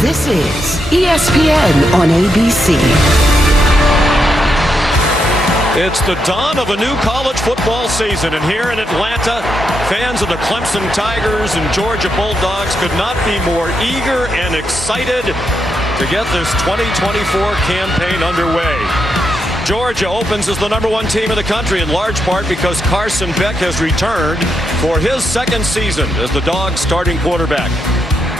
This is ESPN on ABC. It's the dawn of a new college football season, and here in Atlanta, fans of the Clemson Tigers and Georgia Bulldogs could not be more eager and excited to get this 2024 campaign underway. Georgia opens as the #1 team in the country, in large part because Carson Beck has returned for his second season as the Dogs' starting quarterback.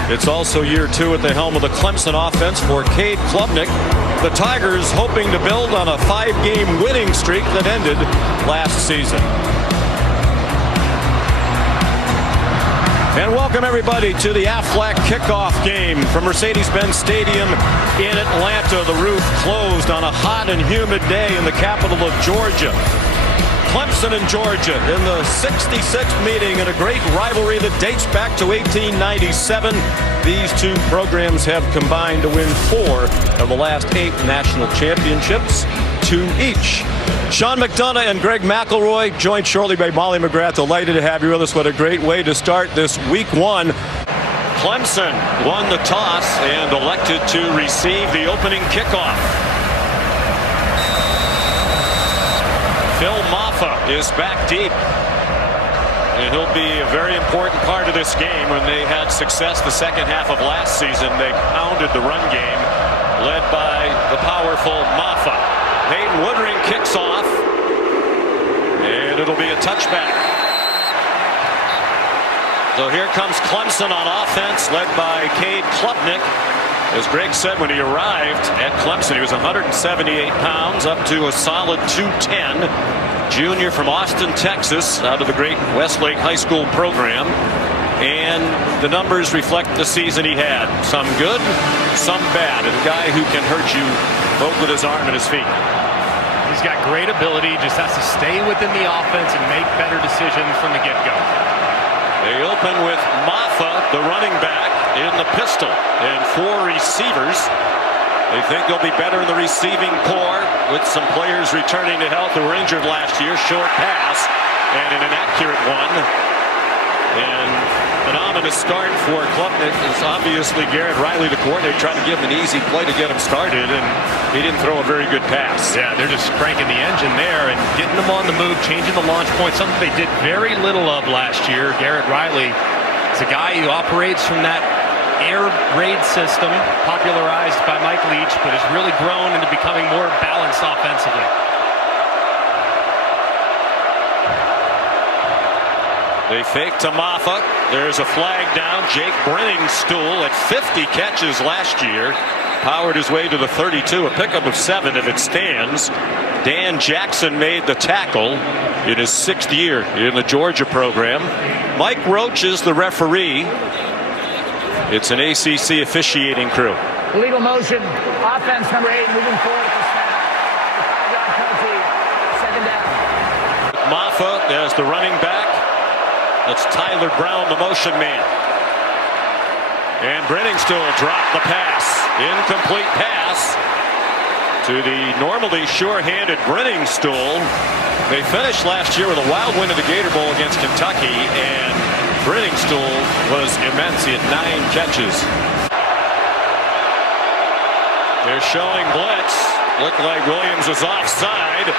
It's also year 2 at the helm of the Clemson offense for Cade Klubnik. The Tigers hoping to build on a 5-game winning streak that ended last season. And welcome everybody to the Aflac kickoff game from Mercedes-Benz Stadium in Atlanta. The roof closed on a hot and humid day in the capital of Georgia. Clemson and Georgia in the 66th meeting in a great rivalry that dates back to 1897. These two programs have combined to win 4 of the last 8 national championships, 2 each. Sean McDonough and Greg McElroy, joined shortly by Molly McGrath. Delighted to have you with us. What a great way to start this week 1. Clemson won the toss and elected to receive the opening kickoff. Phil Maffa is back deep, and he'll be a very important part of this game. When they had success the second half of last season, they pounded the run game, led by the powerful Maffa. Peyton Woodring kicks off, and it'll be a touchback. So here comes Clemson on offense, led by Cade Klubnik. As Greg said, when he arrived at Clemson, he was 178 pounds, up to a solid 210. Junior from Austin, Texas, out of the great Westlake High School program. And the numbers reflect the season he had. Some good, some bad. And a guy who can hurt you both with his arm and his feet. He's got great ability, just has to stay within the offense and make better decisions from the get-go. They open with Maffa, the running back, in the pistol, and 4 receivers. They think they'll be better in the receiving corps with some players returning to health who were injured last year. Short pass and an inaccurate one. And an ominous start for Klubnik is obviously Garrett Riley, the coordinator, trying to give him an easy play to get him started, and he didn't throw a very good pass. Yeah, they're just cranking the engine there and getting them on the move, changing the launch point, something they did very little of last year. Garrett Riley is a guy who operates from that air raid system popularized by Mike Leach, but has really grown into becoming more balanced offensively. They fake to Maffa. There's a flag down. Jake Brenningstool at 50 catches last year powered his way to the 32, a pickup of 7 if it stands. Dan Jackson made the tackle in his 6th year in the Georgia program. Mike Roach is the referee. It's an ACC officiating crew. Illegal motion, offense number 8, moving forward at the snap. 5-yard penalty, 2nd down. Maffa as the running back. That's Tyler Brown, the motion man. And Brenningstool dropped the pass. Incomplete pass to the normally sure-handed Brenningstool. They finished last year with a wild win at the Gator Bowl against Kentucky, and Brenningstool was immense. He had 9 catches. They're showing blitz. Looked like Williams was offside.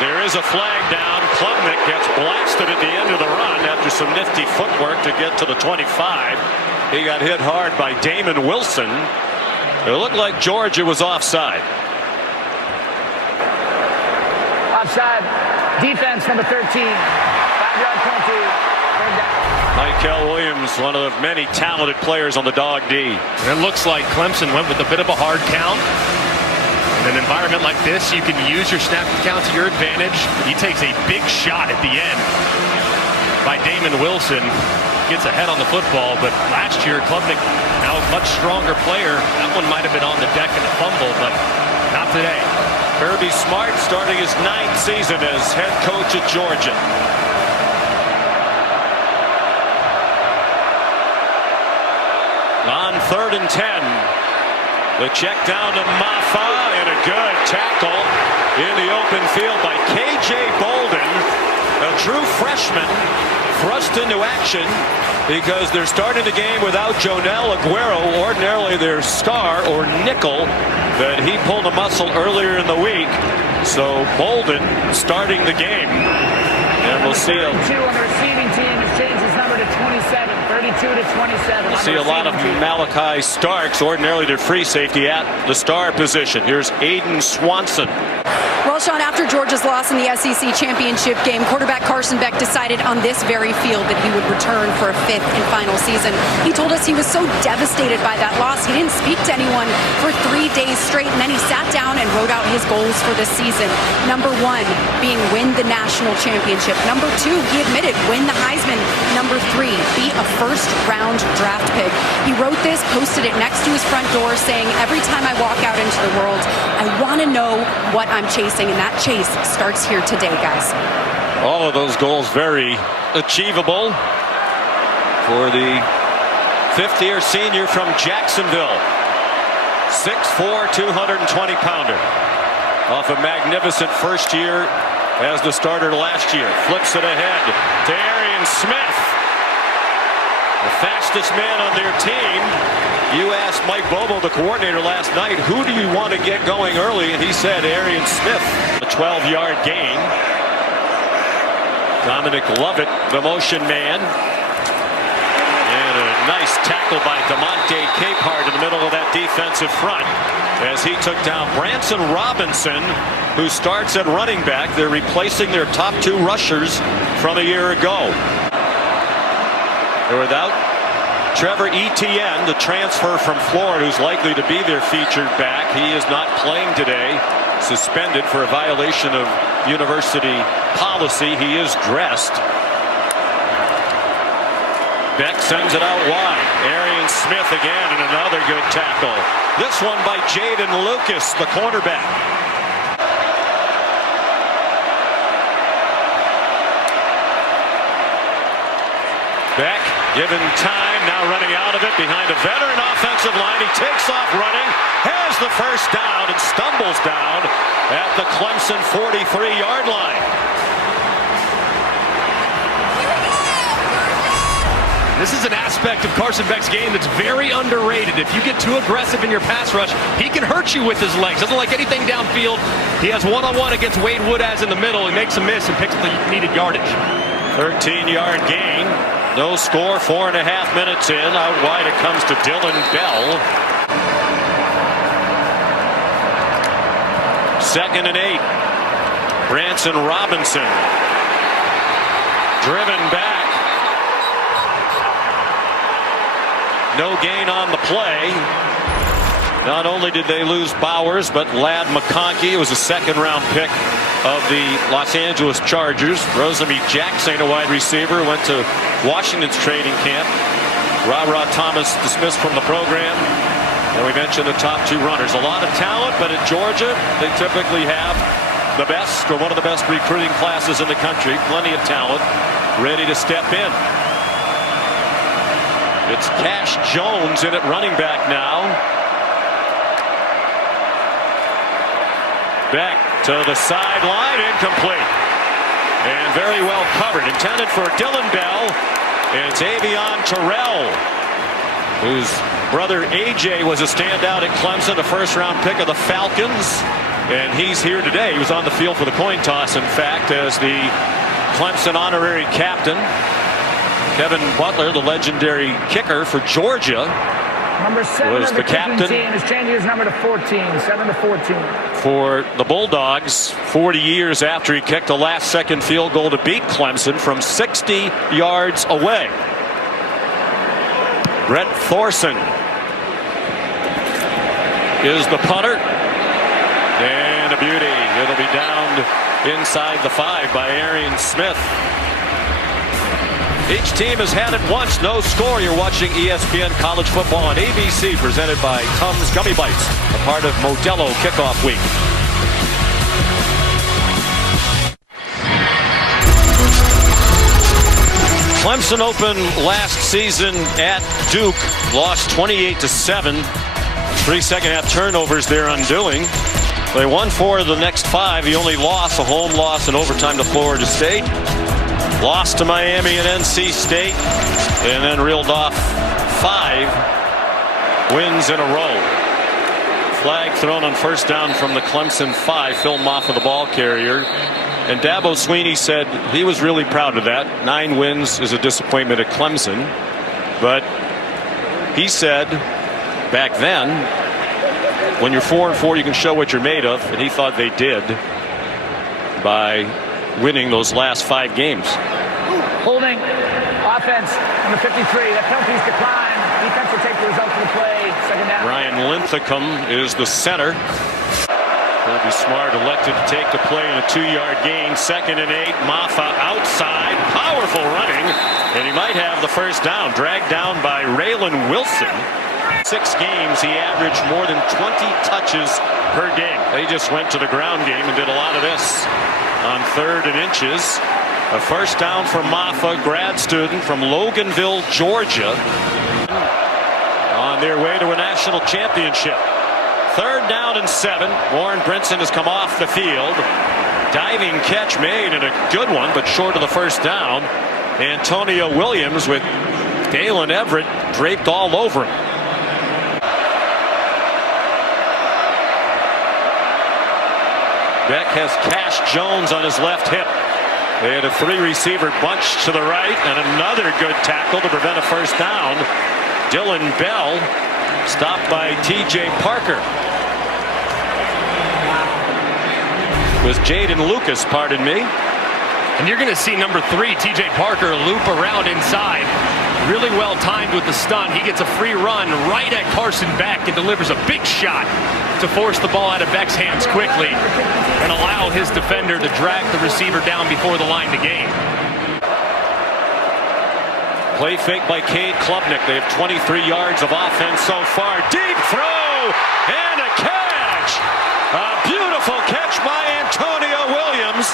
There is a flag down. Klubnik gets blasted at the end of the run after some nifty footwork to get to the 25. He got hit hard by Damon Wilson. It looked like Georgia was offside. Offside. Defense number 13. 5-yard penalty. 3rd down. Michael Williams, one of the many talented players on the Dog D. And it looks like Clemson went with a bit of a hard count. In an environment like this, you can use your snap count to your advantage. He takes a big shot at the end by Damon Wilson. Gets ahead on the football, but last year, Klubnik, now a much stronger player. That one might have been on the deck in a fumble, but not today. Kirby Smart starting his 9th season as head coach at Georgia. On 3rd and 10. The check down to Maffa, and a good tackle in the open field by K.J. Bolden. A true freshman thrust into action because they're starting the game without Jonel Aguero, ordinarily their star or nickel, but he pulled a muscle earlier in the week. So Bolden starting the game. And we'll see a 32 on the receiving team has changed his number to 27. 32 to 27. We'll see a lot of Malachi Starks, ordinarily their free safety, at the star position. Here's Aiden Swanson. Well, Sean, after Georgia's loss in the SEC championship game, quarterback Carson Beck decided on this very field that he would return for a 5th and final season. He told us he was so devastated by that loss, he didn't speak to anyone for 3 days straight, and then he sat down and wrote out his goals for this season. Number 1 being win the national championship. Number 2, he admitted, win the Heisman. Number 3, be a first-round draft pick. He wrote this, posted it next to his front door, saying, every time I walk out into the world, I want to know what I'm chasing. And that chase starts here today, guys. All of those goals very achievable for the 5th-year senior from Jacksonville. 6'4", 220-pounder. Off a magnificent first year as the starter last year. Flips it ahead to Arian Smith. The fastest man on their team. You asked Mike Bobo, the coordinator, last night, who do you want to get going early? And he said Arian Smith. A 12-yard gain. Dominic Lovett, the motion man. And a nice tackle by DeMonte Capehart in the middle of that defensive front as he took down Branson Robinson, who starts at running back. They're replacing their top 2 rushers from a year ago. They're without Trevor Etienne, the transfer from Florida, who's likely to be their featured back. He is not playing today, suspended for a violation of university policy. He is dressed. Beck sends it out wide. Arian Smith again, and another good tackle. This one by Jaden Lucas, the cornerback. Beck given time, now running out of it behind a veteran offensive line. He takes off running, has the first down, and stumbles down at the Clemson 43-yard line. This is an aspect of Carson Beck's game that's very underrated. If you get too aggressive in your pass rush, he can hurt you with his legs. Doesn't like anything downfield. He has one-on-one against Wade Woodaz in the middle. He makes a miss and picks up the needed yardage. 13-yard gain. No score, 4.5 minutes in. Out wide it comes to Dylan Bell. 2nd and 8. Branson Robinson. Driven back. No gain on the play. Not only did they lose Bowers, but Ladd McConkey. It was a 2nd-round pick of the Los Angeles Chargers. Rosamie Jackson, a wide receiver, went to Washington's training camp. Ra Thomas dismissed from the program. And we mentioned the top 2 runners. A lot of talent, but at Georgia, they typically have the best, or one of the best recruiting classes in the country. Plenty of talent ready to step in. It's Cash Jones in at running back now. Beck to the sideline, incomplete. And very well covered. Intended for Dylan Bell. And it's Avion Terrell, whose brother AJ was a standout at Clemson, a 1st-round pick of the Falcons. And he's here today. He was on the field for the coin toss, in fact, as the Clemson honorary captain. Kevin Butler, the legendary kicker for Georgia, Number 7 was of the captain. Team is changing his number to 14, 7 to 14. For the Bulldogs, 40 years after he kicked a last-second field goal to beat Clemson from 60 yards away. Brett Thorson is the punter. And a beauty. It'll be downed inside the 5 by Arian Smith. Each team has had it once, no score. You're watching ESPN College Football on ABC, presented by Tums Gummy Bites, a part of Modelo Kickoff Week. Clemson opened last season at Duke, lost 28-7. 3 second-half turnovers their undoing. They won 4 of the next 5. The only loss, a home loss in overtime to Florida State. Lost to Miami and NC State, and then reeled off 5 wins in a row. Flag thrown on first down from the Clemson 5. Phil Maffa, the ball carrier. And Dabo Swinney said he was really proud of that. 9 wins is a disappointment at Clemson. But he said back then, when you're 4-4, you can show what you're made of. And he thought they did by winning those last 5 games. Holding offense number 53. That penalty's declined. Defense will take the result of the play. Second down. Ryan Linthicum is the center. Kirby Smart elected to take the play in a 2-yard gain. 2nd and 8. Maffa outside. Powerful running. And he might have the first down. Dragged down by Raylan Wilson. 6 games, he averaged more than 20 touches per game. They just went to the ground game and did a lot of this on 3rd and inches. A first down for Maffa, grad student from Loganville, Georgia, on their way to a national championship. 3rd down and 7. Warren Brinson has come off the field. Diving catch made, and a good one, but short of the first down. Antonio Williams with Dalen Everett draped all over him. Beck has Cash Jones on his left hip. They had a 3-receiver bunch to the right, and another good tackle to prevent a first down. Dylan Bell stopped by T.J. Parker. It was Jaden Lucas, pardon me. And you're going to see number 3, T.J. Parker, loop around inside. Really well timed with the stunt. He gets a free run right at Carson Beck and delivers a big shot to force the ball out of Beck's hands quickly and allow his defender to drag the receiver down before the line to gain. Play fake by Cade Klubnik. They have 23 yards of offense so far. Deep throw and a catch. A beautiful catch by Antonio Williams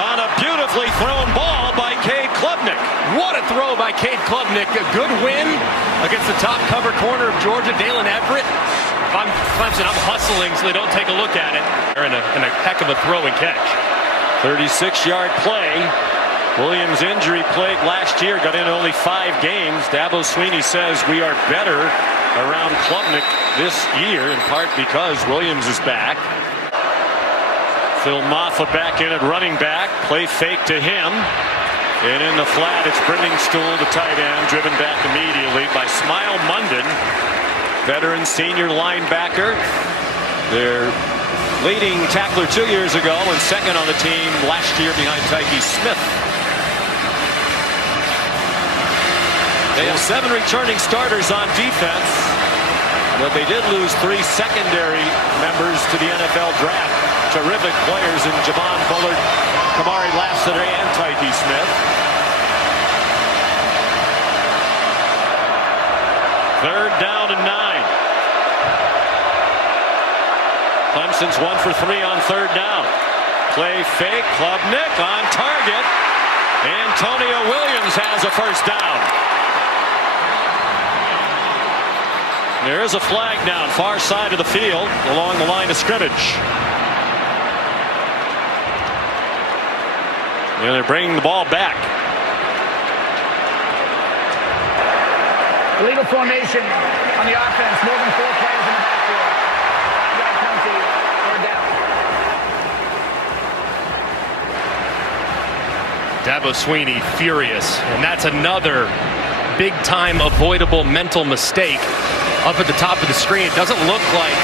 on a beautifully thrown ball by Cade Klubnik. What a throw by Cade Klubnik. A good win against the top cover corner of Georgia, Dalen Everett. If I'm Clemson, I'm hustling so they don't take a look at it. They're in a heck of a throw and catch. 36-yard play. Williams injury plagued last year, got in only 5 games. Dabo Swinney says we are better around Klubnik this year, in part because Williams is back. Phil Maffa back in at running back. Play fake to him. And in the flat, it's Brenningstool, the tight end, driven back immediately by Smile Munden, veteran senior linebacker. Their leading tackler 2 years ago and 2nd on the team last year behind Tyke Smith. They have 7 returning starters on defense, but they did lose 3 secondary members to the NFL draft. Terrific players in Javon Bullard, Kamari Lassiter, and Tyke Smith. 3rd down and 9. Clemson's 1 for 3 on 3rd down. Play fake, Klubnik on target. Antonio Williams has a first down. There is a flag down, far side of the field, along the line of scrimmage. And they're bringing the ball back. Illegal formation on the offense. More than 4 players in the backfield. 5-yard penalty. 3rd down. Dabo Swinney furious, and that's another big-time avoidable mental mistake up at the top of the screen. It doesn't look like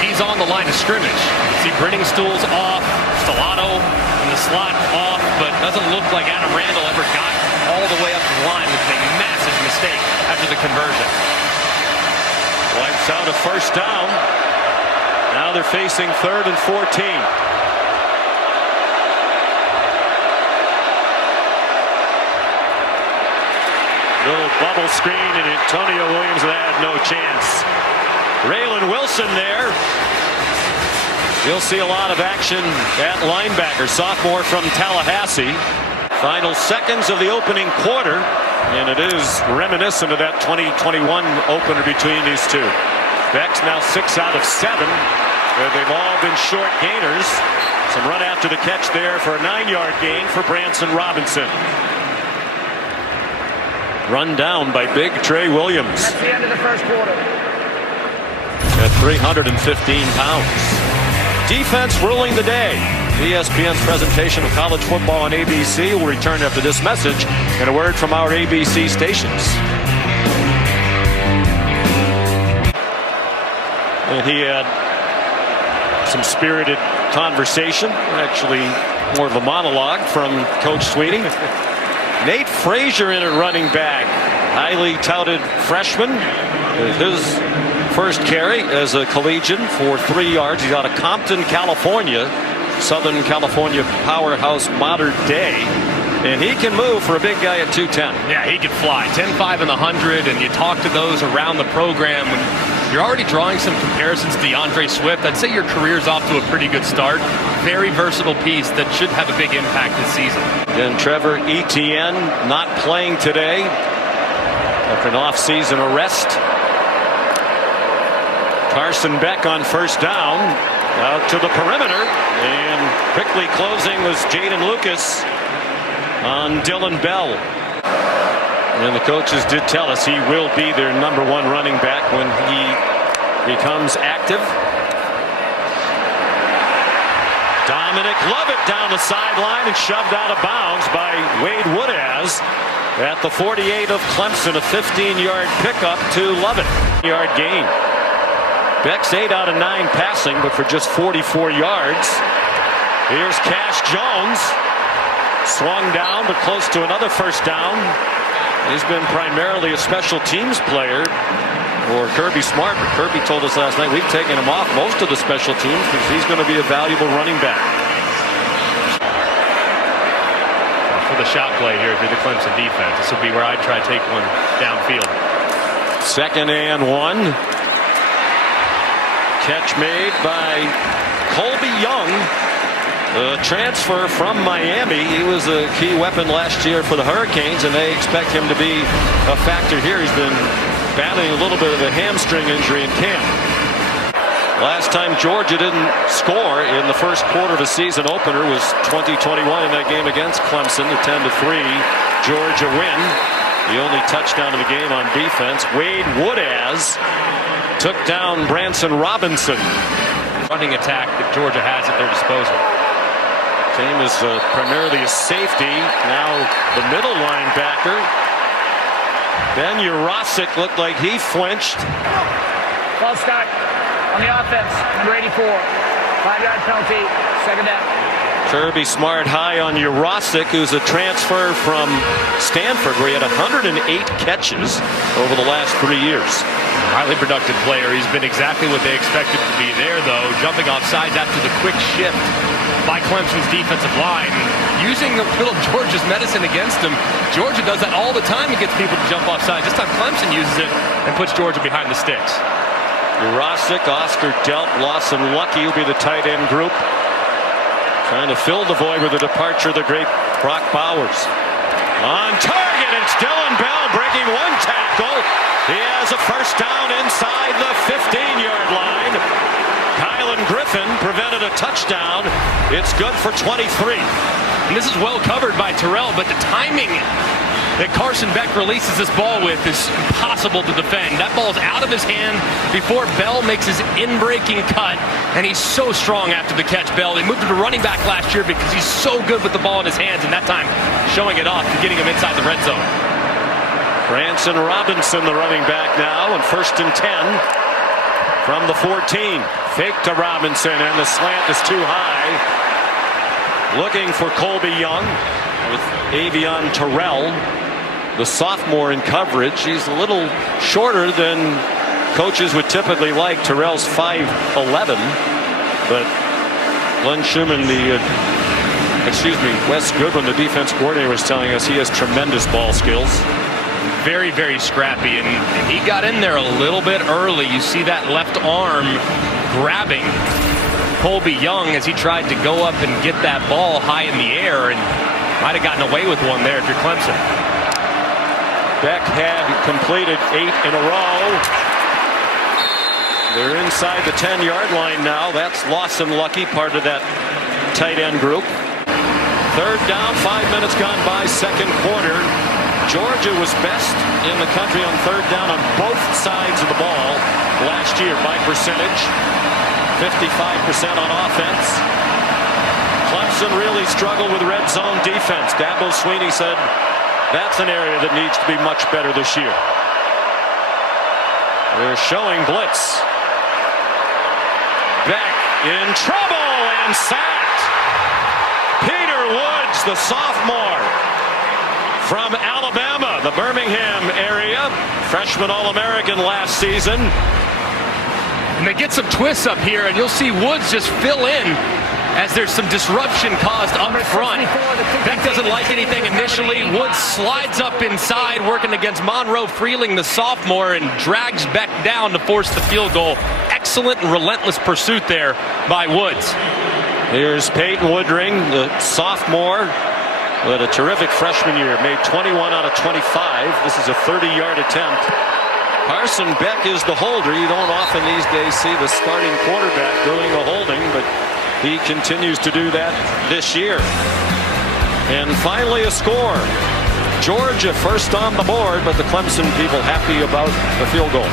he's on the line of scrimmage. See Brenningstool's off, Stellato in the slot off, but doesn't look like Adam Randall ever got all the way up to the line, which is a massive mistake after the conversion. Wipes out a first down. Now they're facing 3rd and 14. Little bubble screen, and Antonio Williams had no chance. Raylan Wilson there. You'll see a lot of action at linebacker, sophomore from Tallahassee. Final seconds of the opening quarter, and it is reminiscent of that 2021 opener between these two. Beck's now 6 out of 7, They've all been short gainers. Some run after the catch there for a 9-yard gain for Branson Robinson. Run down by big Trey Williams. That's the end of the first quarter. At 315 pounds. Defense ruling the day. ESPN's presentation of college football on ABC will return after this message and a word from our ABC stations. And he had some spirited conversation, actually more of a monologue from Coach Sweeting. Nate Frazier in at running back, highly touted freshman. His first carry as a collegian for 3 yards. He's out of Compton, California, Southern California powerhouse, modern day. And he can move for a big guy at 210. Yeah, he can fly. 10-5 in the 100, and you talk to those around the program, and you're already drawing some comparisons to DeAndre Swift. I'd say your career's off to a pretty good start. Very versatile piece that should have a big impact this season. And Trevor Etienne not playing today after an off-season arrest. Carson Beck on first down, out to the perimeter, and quickly closing was Jaden Lucas on Dylan Bell. And the coaches did tell us he will be their #1 running back when he becomes active. Dominic Lovett down the sideline and shoved out of bounds by Wade Woodaz at the 48 of Clemson. A 15-yard pickup to Lovett. Yard gain. Beck's 8 out of 9 passing, but for just 44 yards. Here's Cash Jones. Swung down, but close to another first down. He's been primarily a special teams player for Kirby Smart, but Kirby told us last night we've taken him off most of the special teams because he's going to be a valuable running back. For the shot play here through the Clemson defense, this will be where I'd try to take one downfield. 2nd and 1. Catch made by Colby Young. The transfer from Miami. He was a key weapon last year for the Hurricanes, and they expect him to be a factor here. He's been battling a little bit of a hamstring injury in camp. Last time Georgia didn't score in the first quarter of the season opener was 2021 in that game against Clemson, the 10-3 Georgia win. The only touchdown of the game on defense. Wade Woodaz took down Branson Robinson. Running attack that Georgia has at their disposal. Came as primarily a safety, now the middle linebacker. Ben Urosic looked like he flinched. False start on the offense, number 84. 5-yard penalty, 2nd down. Kirby Smart high on Urosic, who's a transfer from Stanford, where he had 108 catches over the last 3 years. Highly productive player. He's been exactly what they expected to be there, though. Jumping off sides after the quick shift by Clemson's defensive line. Using a little Georgia's medicine against him. Georgia does that all the time. He gets people to jump off sides. This time Clemson uses it and puts Georgia behind the sticks. Urosic, Oscar Delp, Lawson Lucky will be the tight end group. Trying to fill the void with the departure of the great Brock Bowers. On target, it's Dylan Bell breaking one tackle. He has a first down inside the 15-yard line. Kylan Griffin prevented a touchdown. It's good for 23. And this is well covered by Terrell, but the timing that Carson Beck releases this ball with is impossible to defend. That ball's out of his hand before Bell makes his in-breaking cut, and he's so strong after the catch, Bell. They moved him to running back last year because he's so good with the ball in his hands, and that time showing it off and getting him inside the red zone. Branson Robinson, the running back now, and 1st and 10 from the 14. Fake to Robinson, and the slant is too high. Looking for Colby Young with Avion Terrell, the sophomore in coverage. He's a little shorter than coaches would typically like. Terrell's 5'11", but Glenn Schumann, Wes Goodwin, the defense coordinator, was telling us he has tremendous ball skills. Very, very scrappy, and he got in there a little bit early. You see that left arm grabbing Colby Young as he tried to go up and get that ball high in the air, and might have gotten away with one there if you're Clemson. Beck had completed 8 in a row. They're inside the 10-yard line now. That's Lawson Lucky, part of that tight end group. Third down, 5 minutes gone by, second quarter. Georgia was best in the country on third down on both sides of the ball last year by percentage. 55% on offense. Clemson really struggled with red zone defense. Dabo Swinney said that's an area that needs to be much better this year. They're showing blitz. Beck in trouble and sacked. Peter Woods, the sophomore from Alabama, the Birmingham area, freshman All-American last season. And they get some twists up here, and you'll see Woods just fill in as there's some disruption caused up front. Beck doesn't like anything initially. Woods slides up inside, working against Monroe Freeling, the sophomore, and drags Beck down to force the field goal. Excellent and relentless pursuit there by Woods. Here's Peyton Woodring, the sophomore, with a terrific freshman year. Made 21 out of 25. This is a 30-yard attempt. Carson Beck is the holder. You don't often these days see the starting quarterback doing the holding, but he continues to do that this year. And finally a score. Georgia first on the board, but the Clemson people happy about the field goal.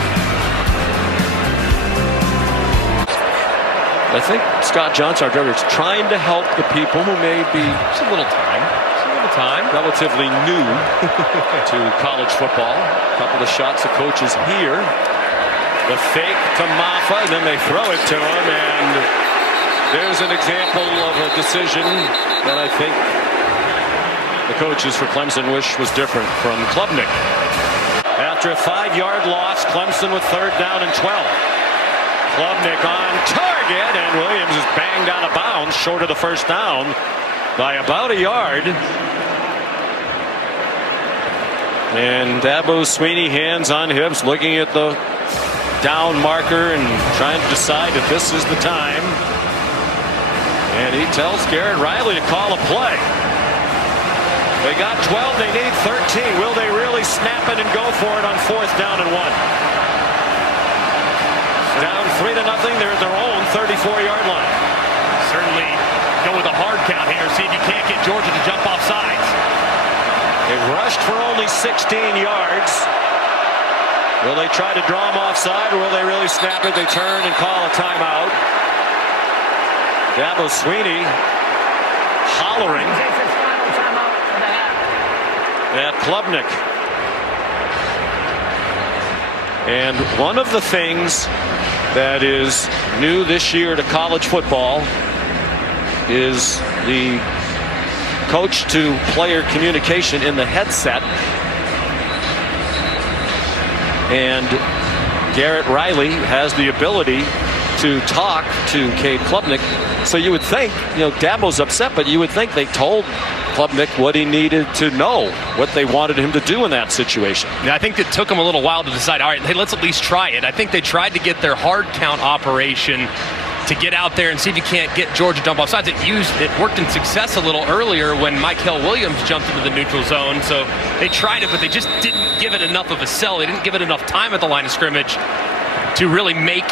I think Scott Johnson, our director, is trying to help the people who may be Just a little time. relatively new to college football. A couple of shots of coaches here. The fake to Maffa, and then they throw it to him, and there's an example of a decision that I think the coaches for Clemson wish was different from Klubnik. After a 5-yard loss, Clemson with third down and 12. Klubnik on target, and Williams is banged out of bounds short of the first down by about a yard. And Dabo Swinney, hands on hips, looking at the down marker and trying to decide if this is the time. And he tells Garrett Riley to call a play. They got 12, they need 13. Will they really snap it and go for it on fourth down and 1? Down 3-0. They're at their own 34-yard line. Certainly go with a hard count here. See if you can't get Georgia to jump off sides. They rushed for only 16 yards. Will they try to draw him offside, or will they really snap it? They turn and call a timeout. Dabo Swinney hollering at Klubnik. And one of the things that is new this year to college football is the coach-to-player communication in the headset. And Garrett Riley has the ability to talk to Cade Klubnik. So you would think, Dabo's upset, but you would think they told Klubnik what he needed to know, what they wanted him to do in that situation. Yeah, I think it took them a little while to decide, all right, hey, let's at least try it. I think they tried to get their hard count operation to get out there and see if you can't get Georgia jump off sides. It worked in success a little earlier when Mykel Williams jumped into the neutral zone. So they tried it, but they just didn't give it enough of a sell. They didn't give it enough time at the line of scrimmage to really make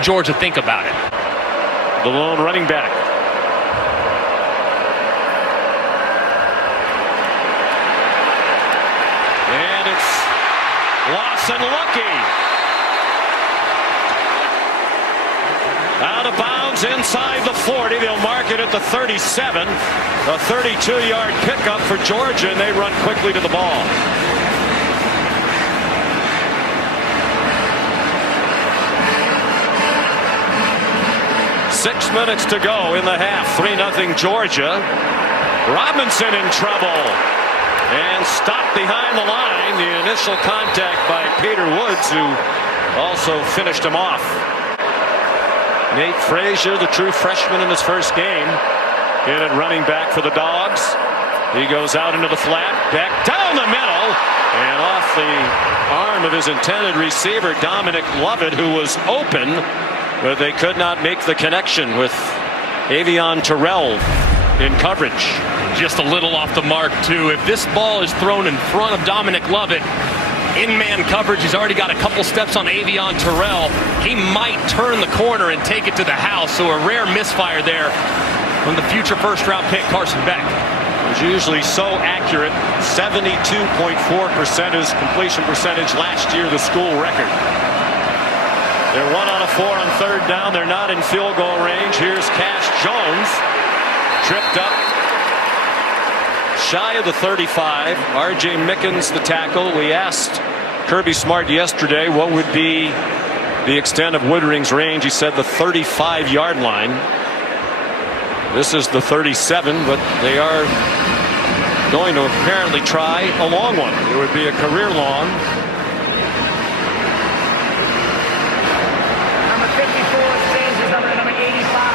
Georgia think about it. The lone running back. And it's Lawson Lucky. Out of bounds inside the 40. They'll mark it at the 37. A 32-yard pickup for Georgia, and they run quickly to the ball. Six minutes to go in the half. 3-0 Georgia. Robinson in trouble. And stopped behind the line. The initial contact by Peter Woods, who also finished him off. Nate Frazier, the true freshman in his first game, in at running back for the Dogs. He goes out into the flat, back down the middle, and off the arm of his intended receiver, Dominic Lovett, who was open, but they could not make the connection with Avion Terrell in coverage. Just a little off the mark, too. If this ball is thrown in front of Dominic Lovett, in man coverage. He's already got a couple steps on Avion Terrell. He might turn the corner and take it to the house. So a rare misfire there from the future first-round pick Carson Beck. Was usually so accurate. 72.4% is completion percentage last year, the school record. They're 1 out of 4 on third down. They're not in field goal range. Here's Cash Jones, tripped up shy of the 35. R.J. Mickens, the tackle. We asked Kirby Smart yesterday what would be the extent of Woodring's range. He said the 35-yard line. This is the 37, but they are going to apparently try a long one. It would be a career long. Number 54 changes number 85.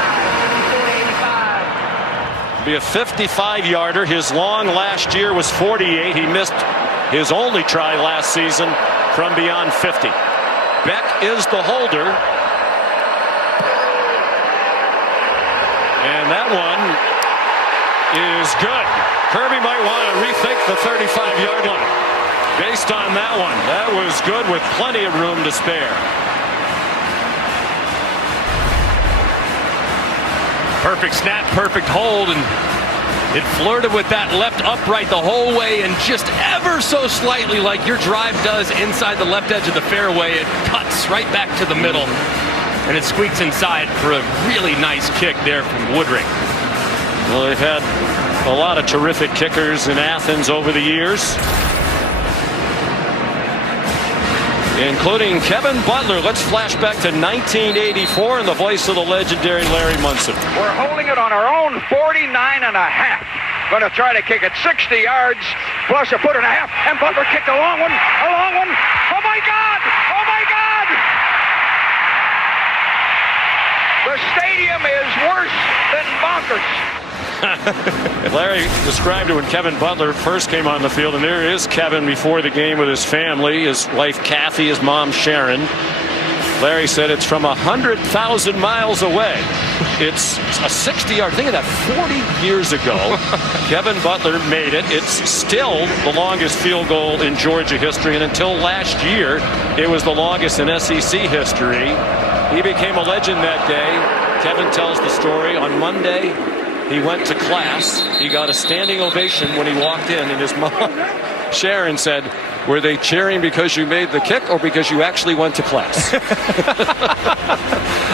54 to 85. Be a 55-yarder. His long last year was 48. He missed his only try last season from beyond 50. Beck is the holder. And that one is good. Kirby might want to rethink the 35-yard line based on that one. That was good with plenty of room to spare. Perfect snap, perfect hold, and it flirted with that left upright the whole way, and just ever so slightly, like your drive does inside the left edge of the fairway, it cuts right back to the middle, and it squeaks inside for a really nice kick there from Woodring. Well, they've had a lot of terrific kickers in Athens over the years, including Kevin Butler. Let's flash back to 1984 in the voice of the legendary Larry Munson. We're holding it on our own 49.5. Going to try to kick it 60 yards plus a foot and a half. And Butler kicked a long one. A long one. Oh, my God! Oh, my God! The stadium is worse than bonkers. Larry described it when Kevin Butler first came on the field, and there is Kevin before the game with his family, his wife Kathy, his mom Sharon. Larry said it's from 100,000 miles away. It's a 60-yard. Think of that, 40 years ago, Kevin Butler made it. It's still the longest field goal in Georgia history, and until last year, it was the longest in SEC history. He became a legend that day. Kevin tells the story. On Monday, he went to class. He got a standing ovation when he walked in, and his mom, Sharon, said, "Were they cheering because you made the kick or because you actually went to class?"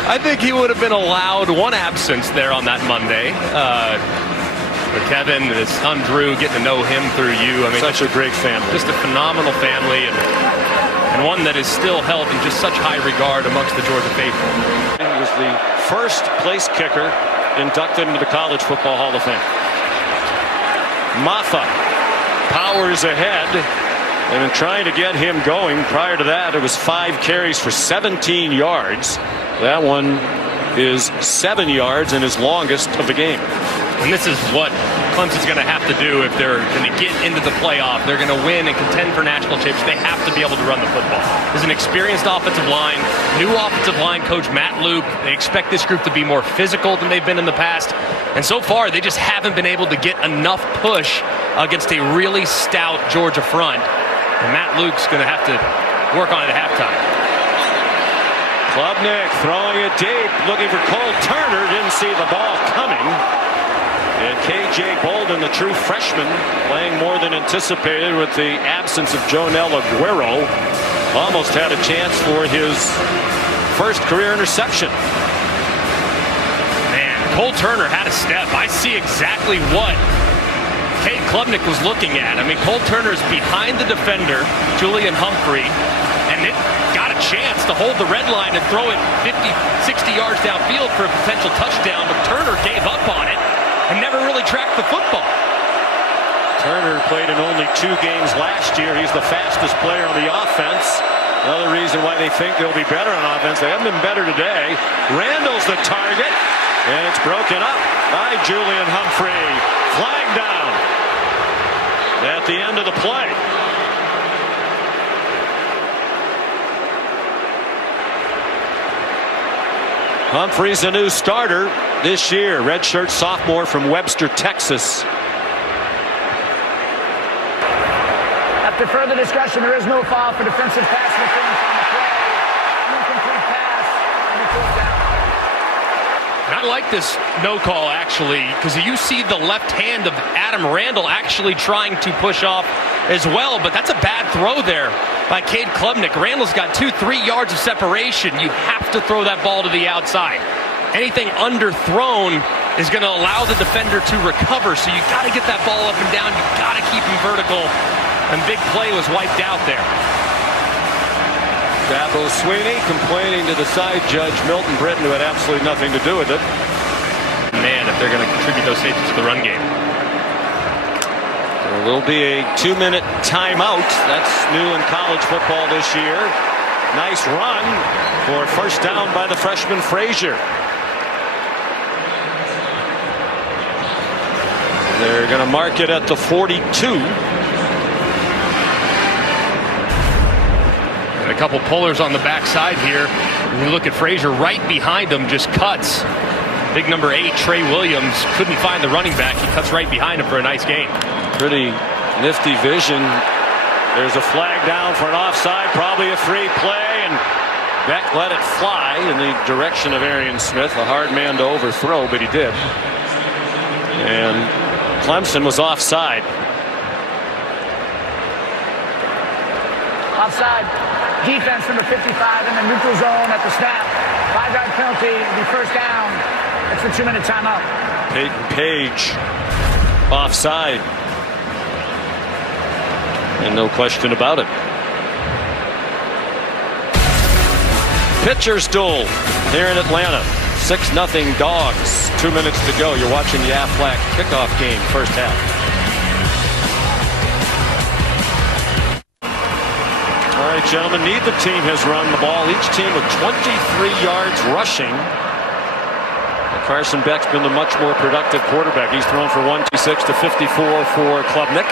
I think he would have been allowed one absence there on that Monday. But Kevin, his son Drew, getting to know him through you. I mean, such a great family. Just a phenomenal family, and one that is still held in just such high regard amongst the Georgia faithful. He was the first place kicker inducted into the College Football Hall of Fame. Maffa powers ahead, and in trying to get him going, prior to that, it was 5 carries for 17 yards. That one is 7 yards and his longest of the game. And this is what Clemson's going to have to do if they're going to get into the playoff. They're going to win and contend for national championships. They have to be able to run the football. There's an experienced offensive line, new offensive line coach Matt Luke. They expect this group to be more physical than they've been in the past. And so far, they just haven't been able to get enough push against a really stout Georgia front. And Matt Luke's going to have to work on it at halftime. Klubnik throwing it deep, looking for Cole Turner. Didn't see the ball coming. And K.J. Bolden, the true freshman, playing more than anticipated with the absence of Jonel Aguero. Almost had a chance for his first career interception. Man, Cole Turner had a step. I see exactly what Kate Klubnik was looking at. I mean, Cole Turner is behind the defender, Julian Humphrey, and it got a chance to hold the red line and throw it 50, 60 yards downfield for a potential touchdown, but Turner gave up on it and never really tracked the football. Turner played in only 2 games last year. He's the fastest player on the offense. Another reason why they think they'll be better on offense. They haven't been better today. Randall's the target, and it's broken up by Julian Humphrey. Flag down at the end of the play. Humphrey's a new starter this year, redshirt sophomore from Webster, Texas. At After further discussion, there is no foul for defensive pass interference on the play. Incomplete pass. And a fourth down. I like this no call, actually, because you see the left hand of Adam Randall actually trying to push off as well, but that's a bad throw there by Cade Klubnik. Randall's got 2-3 yards of separation. You have to throw that ball to the outside. Anything underthrown is going to allow the defender to recover, so you got to get that ball up and down. You got to keep him vertical, and big play was wiped out there. Dabo Sweeney complaining to the side judge, Milton Britton, who had absolutely nothing to do with it. Man, if they're going to contribute those safeties to the run game. There will be a 2-minute timeout. That's new in college football this year. Nice run for first down by the freshman Frazier. They're going to mark it at the 42. A couple pullers on the backside here. When you look at Frazier, right behind him, just cuts. Big number 8, Trey Williams, couldn't find the running back. He cuts right behind him for a nice gain. Pretty nifty vision. There's a flag down for an offside, probably a free play, and Beck let it fly in the direction of Arian Smith. A hard man to overthrow, but he did. And Clemson was offside. Offside. Defense number 55 in the neutral zone at the snap. 5-yard penalty. It'll be first down. It's the 2-minute timeout. Peyton Page offside. And no question about it. Pitcher's duel here in Atlanta. 6-0 Dogs. 2 minutes to go. You're watching the Aflac kickoff game, first half. All right, gentlemen, neither team has run the ball. Each team with 23 yards rushing. Carson Beck's been the much more productive quarterback. He's thrown for 126 to 54 for Klubnik.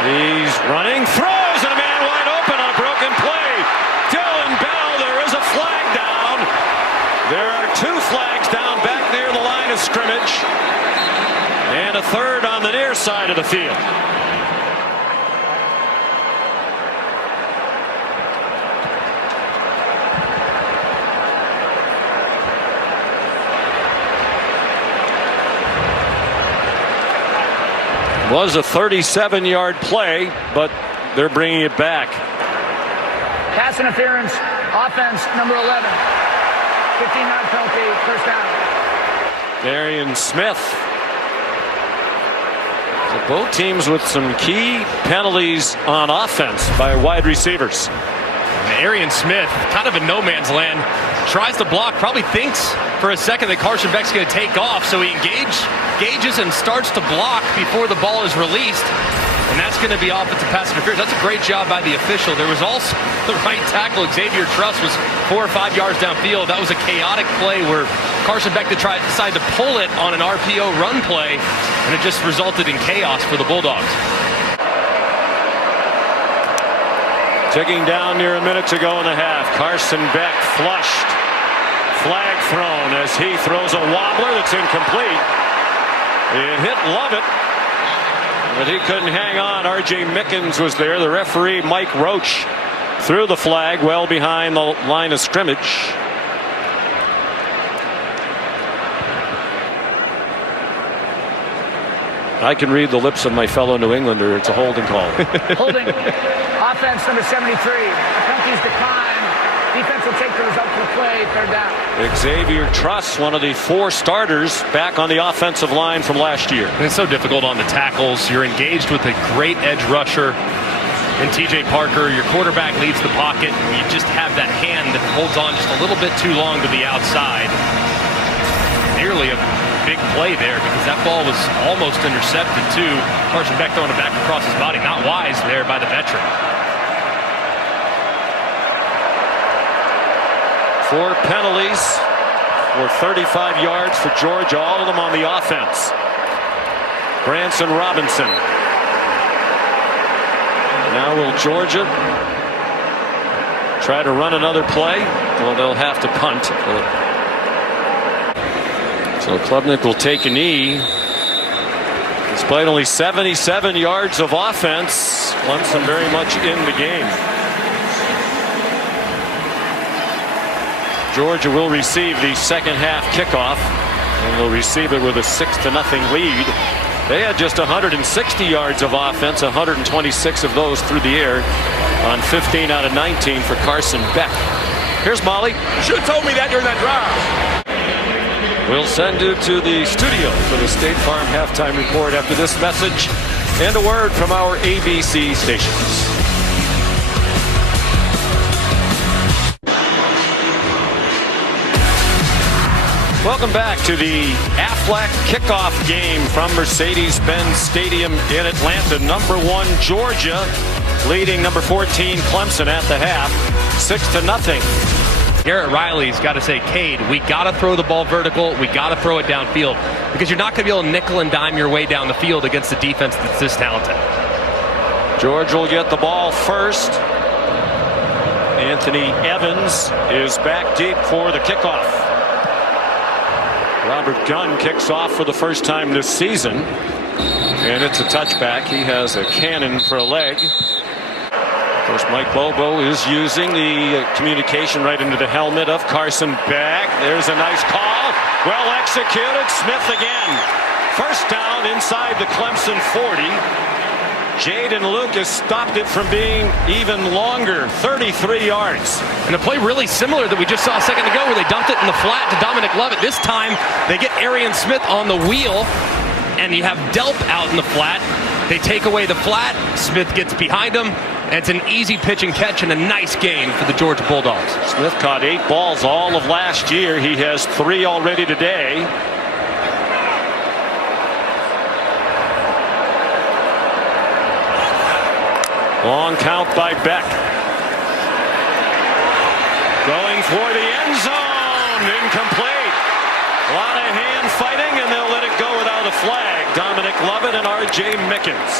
He's running, throws, and a man wide open on a broken play. Dylan Bell, there is a flag down. There are 2 flags down back near the line of scrimmage. And a third on the near side of the field. Was a 37-yard play, but they're bringing it back. Pass interference, offense number 11. 15-yard penalty, first down. Arian Smith. So both teams with some key penalties on offense by wide receivers. Arian Smith, kind of in no man's land, tries to block, probably thinks for a second that Carson Beck's going to take off, so he engages and starts to block before the ball is released, and that's going to be offensive pass interference. That's a great job by the official. There was also the right tackle, Xavier Truss, was 4 or 5 yards downfield. That was a chaotic play where Carson Beck decided to pull it on an RPO run play, and it just resulted in chaos for the Bulldogs. Ticking down near a minute to go in the half. Carson Beck flushed. Flag thrown as he throws a wobbler that's incomplete. It hit Lovett, but he couldn't hang on. R.J. Mickens was there. The referee, Mike Roach, threw the flag well behind the line of scrimmage. I can read the lips of my fellow New Englander. It's a holding call. Holding. Offense number 73. Penalties decline. Defense will take the result of the play. Third down. Xavier Truss, one of the 4 starters, back on the offensive line from last year. And it's so difficult on the tackles. You're engaged with a great edge rusher in T.J. Parker. Your quarterback leads the pocket, and you just have that hand that holds on just a little bit too long to the outside. Nearly a big play there because that ball was almost intercepted too. Carson Beck throwing it back across his body. Not wise there by the veteran. 4 penalties for 35 yards for Georgia, all of them on the offense. Branson Robinson. Now will Georgia try to run another play? Well, they'll have to punt. So Klubnik will take a knee. Despite only 77 yards of offense, Clemson very much in the game. Georgia will receive the second half kickoff, and they'll receive it with a 6-0 lead. They had just 160 yards of offense, 126 of those through the air on 15 out of 19 for Carson Beck. Here's Molly. Should have told me that during that drive. We'll send you to the studio for the State Farm halftime report after this message and a word from our ABC stations. Welcome back to the Aflac kickoff game from Mercedes-Benz Stadium in Atlanta. Number 1 Georgia leading number 14 Clemson at the half, 6-0. Garrett Riley's got to say, Cade, we got to throw the ball vertical. We got to throw it downfield because you're not going to be able to nickel and dime your way down the field against a defense that's this talented. Georgia will get the ball first. Anthony Evans is back deep for the kickoff. Robert Gunn kicks off for the first time this season, and it's a touchback. He has a cannon for a leg. Of course, Mike Bobo is using the communication right into the helmet of Carson Beck. There's a nice call. Well executed. Smith again. First down inside the Clemson 40. Jaden Lucas stopped it from being even longer, 33 yards. And a play really similar that we just saw a second ago where they dumped it in the flat to Dominic Lovett. This time they get Arian Smith on the wheel, and you have Delp out in the flat. They take away the flat. Smith gets behind him, and it's an easy pitch and catch and a nice gain for the Georgia Bulldogs. Smith caught 8 balls all of last year. He has 3 already today. Long count by Beck. Going for the end zone. Incomplete. A lot of hand fighting, and they'll let it go without a flag. Dominic Lovett and R.J. Mickens.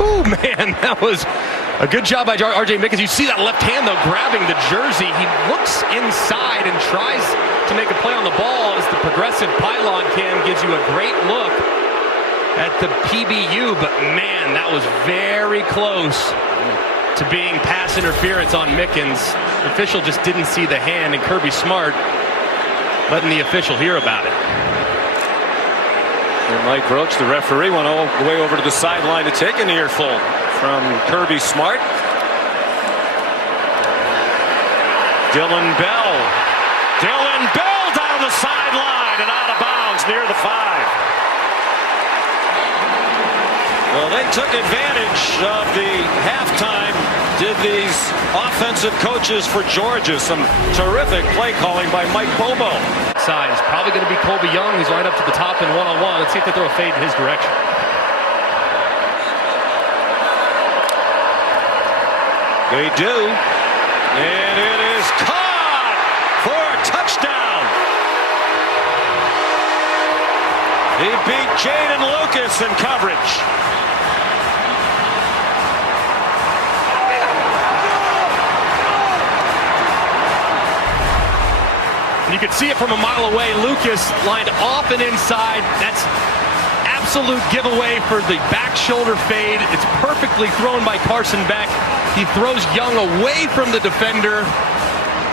Oh, man, that was a good job by R.J. Mickens. You see that left hand, though, grabbing the jersey. He looks inside and tries to make a play on the ball as the progressive pylon cam gives you a great look at the PBU, but man, that was very close to being pass interference on Mickens. The official just didn't see the hand, and Kirby Smart letting the official hear about it. And Mike Roach, the referee, went all the way over to the sideline to take an earful from Kirby Smart. Dylan Bell down the sideline and out of bounds near the 5. Well, they took advantage of the halftime, did these offensive coaches for Georgia. Some terrific play calling by Mike Bobo. Side is probably going to be Colby Young, who's lined up to the top in one-on-one. Let's see if they throw a fade in his direction. They do, and it is caught for a touchdown. He beat Jaden Lucas in coverage. And you could see it from a mile away. Lucas lined off and inside. That's absolute giveaway for the back shoulder fade. It's perfectly thrown by Carson Beck. He throws Young away from the defender.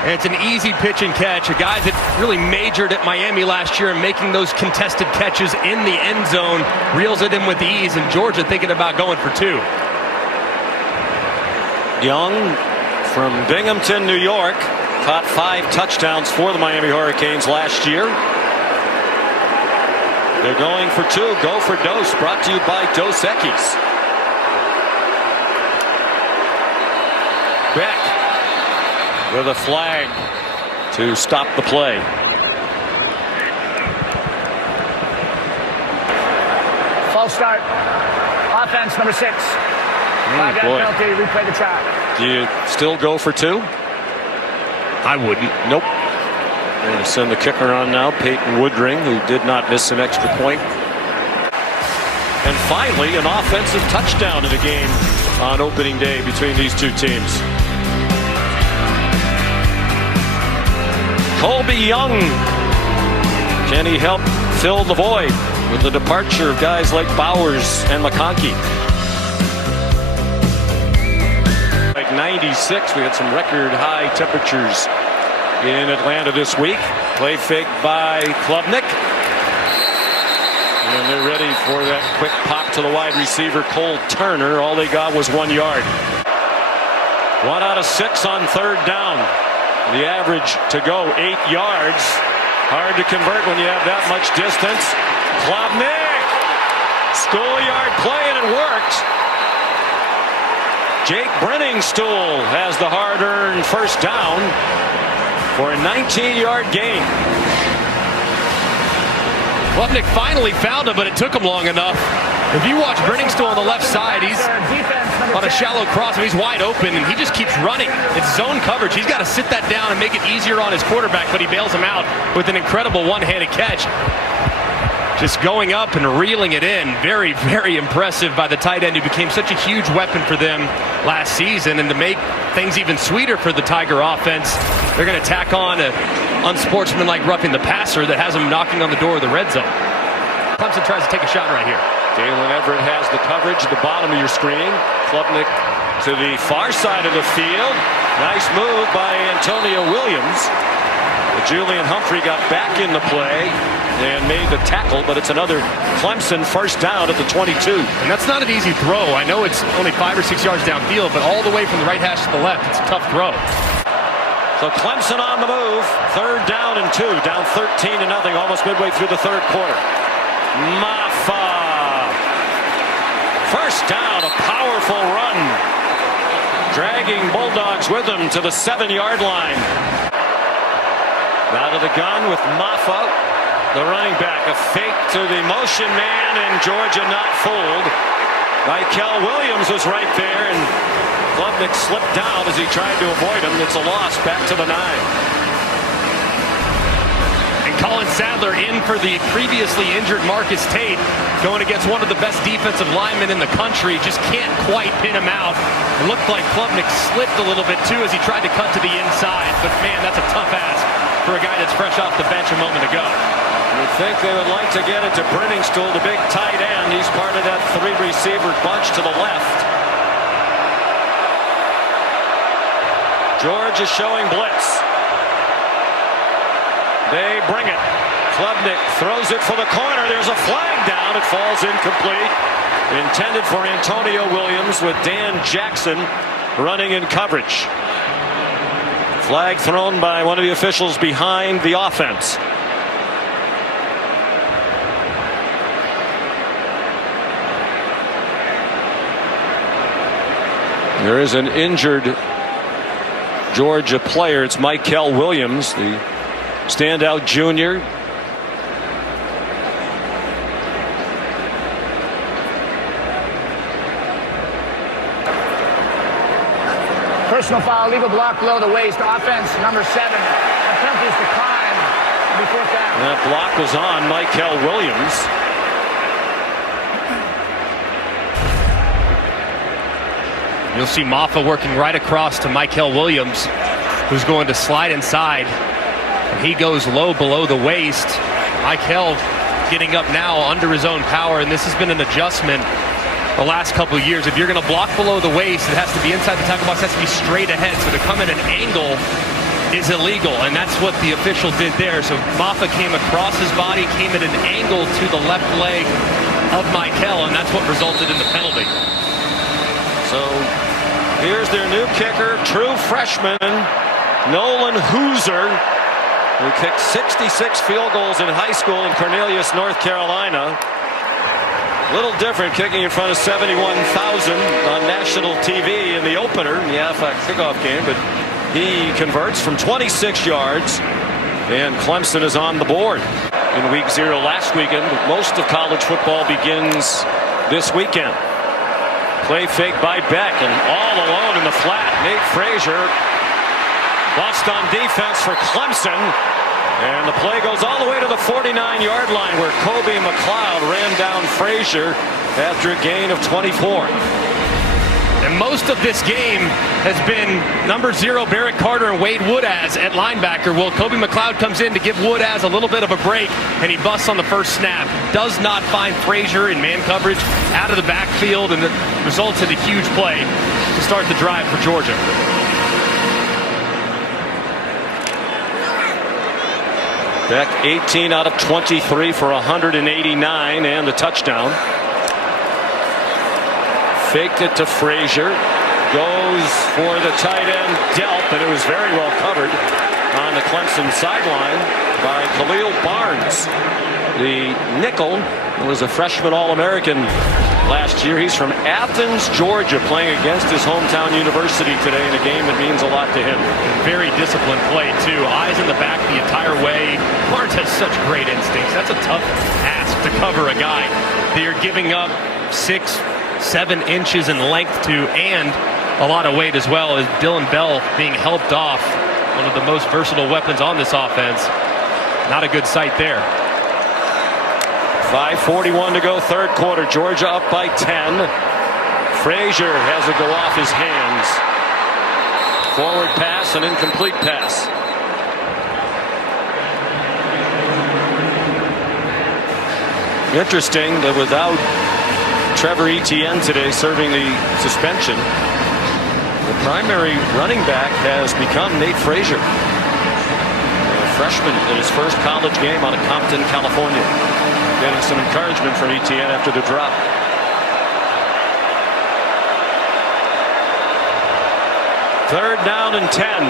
And it's an easy pitch and catch. A guy that really majored at Miami last year and making those contested catches in the end zone reels it in with ease. And Georgia thinking about going for 2. Young from Binghamton, New York, caught 5 touchdowns for the Miami Hurricanes last year. They're going for 2. Go for Dose, brought to you by Dos Equis. Beck with a flag to stop the play. False start. Offense number 6. 5-yard penalty. Replay the try. Do you still go for 2? I wouldn't. Nope. We're going to send the kicker on now, Peyton Woodring, who did not miss an extra point. And finally, an offensive touchdown in the game on opening day between these two teams. Colby Young, can he help fill the void? with the departure of guys like Bowers and McConkey. Like 96, we had some record high temperatures in Atlanta this week. Play fake by Klubnik. And they're ready for that quick pop to the wide receiver, Cole Turner. All they got was 1 yard. 1 out of 6 on third down. The average to go 8 yards. Hard to convert when you have that much distance. Klubnik. Schoolyard play, and it worked. Jake Brenningstool has the hard-earned first down for a 19-yard gain. Klubnik finally found him, but it took him long enough. If you watch Brenningstool on the left side, he's on a shallow cross, and he's wide open, and he just keeps running. It's zone coverage. He's got to sit that down and make it easier on his quarterback, but he bails him out with an incredible one-handed catch. Just going up and reeling it in. Very, very impressive by the tight end who became such a huge weapon for them last season. And to make things even sweeter for the Tiger offense, they're going to tack on an unsportsmanlike roughing the passer that has them knocking on the door of the red zone. Clemson tries to take a shot right here. Dalen Everett has the coverage at the bottom of your screen. Klubnik to the far side of the field. Nice move by Antonio Williams. Julian Humphrey got back in the play and made the tackle, but it's another Clemson first down at the 22. And that's not an easy throw. I know it's only 5 or 6 yards downfield, but all the way from the right hash to the left, it's a tough throw. So Clemson on the move. Third down and 2. Down 13-0, almost midway through the third quarter. Maffa. First down, a powerful run. Dragging Bulldogs with him to the 7-yard line. Out of the gun with Maffa, the running back. A fake to the motion man, and Georgia not fooled. Michael Williams was right there, and Klubnik slipped down as he tried to avoid him. It's a loss back to the 9. And Colin Sadler in for the previously injured Marcus Tate, going against one of the best defensive linemen in the country. Just can't quite pin him out. It looked like Klubnik slipped a little bit too as he tried to cut to the inside. But man, that's a tough ask for a guy that's fresh off the bench a moment ago. You think they would like to get it to Brenningstool, the big tight end. He's part of that 3-receiver bunch to the left. George is showing blitz. They bring it. Klubnik throws it for the corner. There's a flag down. It falls incomplete. Intended for Antonio Williams with Dan Jackson running in coverage. Flag thrown by one of the officials behind the offense. There is an injured Georgia player. It's Michael Williams, the standout junior. Personal foul, legal block below the waist. Offense, number 7. Attempts to climb before down. That block was on Michael Williams. You'll see Maffa working right across to Michael Williams, who's going to slide inside. And he goes low below the waist. Michael getting up now under his own power, and this has been an adjustment the last couple of years. If you're going to block below the waist, it has to be inside the tackle box. It has to be straight ahead. So to come at an angle is illegal, and that's what the official did there. So Maffa came across his body, came at an angle to the left leg of Michael, and that's what resulted in the penalty. So here's their new kicker, true freshman Nolan Hooser, who kicked 66 field goals in high school in Cornelius, North Carolina. Little different kicking in front of 71,000 on national TV in the opener in the Aflac kickoff game, but he converts from 26 yards, and Clemson is on the board. In week 0 last weekend, most of college football begins this weekend. Play fake by Beck, and all alone in the flat. Nate Frazier lost on defense for Clemson. And the play goes all the way to the 49-yard line, where Kobe McLeod ran down Frazier after a gain of 24. And most of this game has been number 0 Barrett Carter and Wade Woodaz at linebacker. Well, Kobe McLeod comes in to give Woodaz a little bit of a break, and he busts on the first snap. Does not find Frazier in man coverage out of the backfield, and it results in a huge play to start the drive for Georgia. Beck 18 out of 23 for 189 and the touchdown. Faked it to Frazier. Goes for the tight end Delp, and it was very well covered on the Clemson sideline by Khalil Barnes. The nickel was a freshman All-American last year. He's from Athens, Georgia, playing against his hometown university today in a game that means a lot to him. Very disciplined play, too. Eyes in the back the entire way. Barnes has such great instincts. That's a tough ask to cover a guy that you're giving up 6-7 inches in length to, and a lot of weight as well, as Dylan Bell being helped off. One of the most versatile weapons on this offense. Not a good sight there. 5:41 to go, third quarter. Georgia up by 10. Frazier has it go off his hands. Forward pass, an incomplete pass. Interesting that without Trevor Etienne today serving the suspension, the primary running back has become Nate Frazier, a freshman in his first college game out of Compton, California. Getting some encouragement from Etienne after the drop. Third down and 10.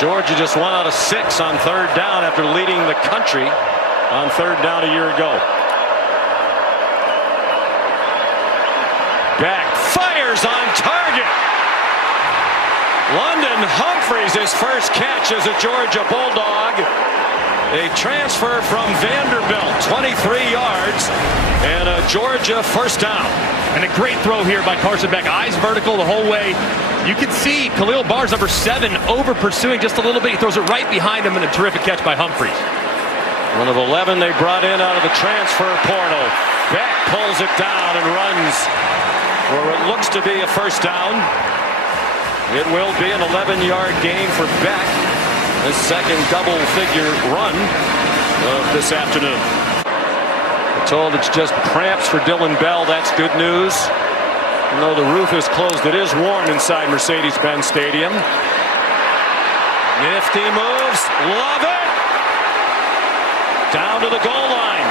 Georgia just 1 out of 6 on third down after leading the country on third down a year ago. Back fires on target. London Humphreys, his first catch as a Georgia Bulldog. A transfer from Vanderbilt, 23 yards, and a Georgia first down. And a great throw here by Carson Beck. Eyes vertical the whole way. You can see Khalil Barnes, number 7, over pursuing just a little bit. He throws it right behind him, and a terrific catch by Humphreys. One of 11 they brought in out of the transfer portal. Beck pulls it down and runs for what looks to be a first down. It will be an 11-yard gain for Beck. His second double-figure run of this afternoon. We're told it's just cramps for Dylan Bell. That's good news. Even though the roof is closed, it is warm inside Mercedes-Benz Stadium. Nifty moves. Love it. Down to the goal line.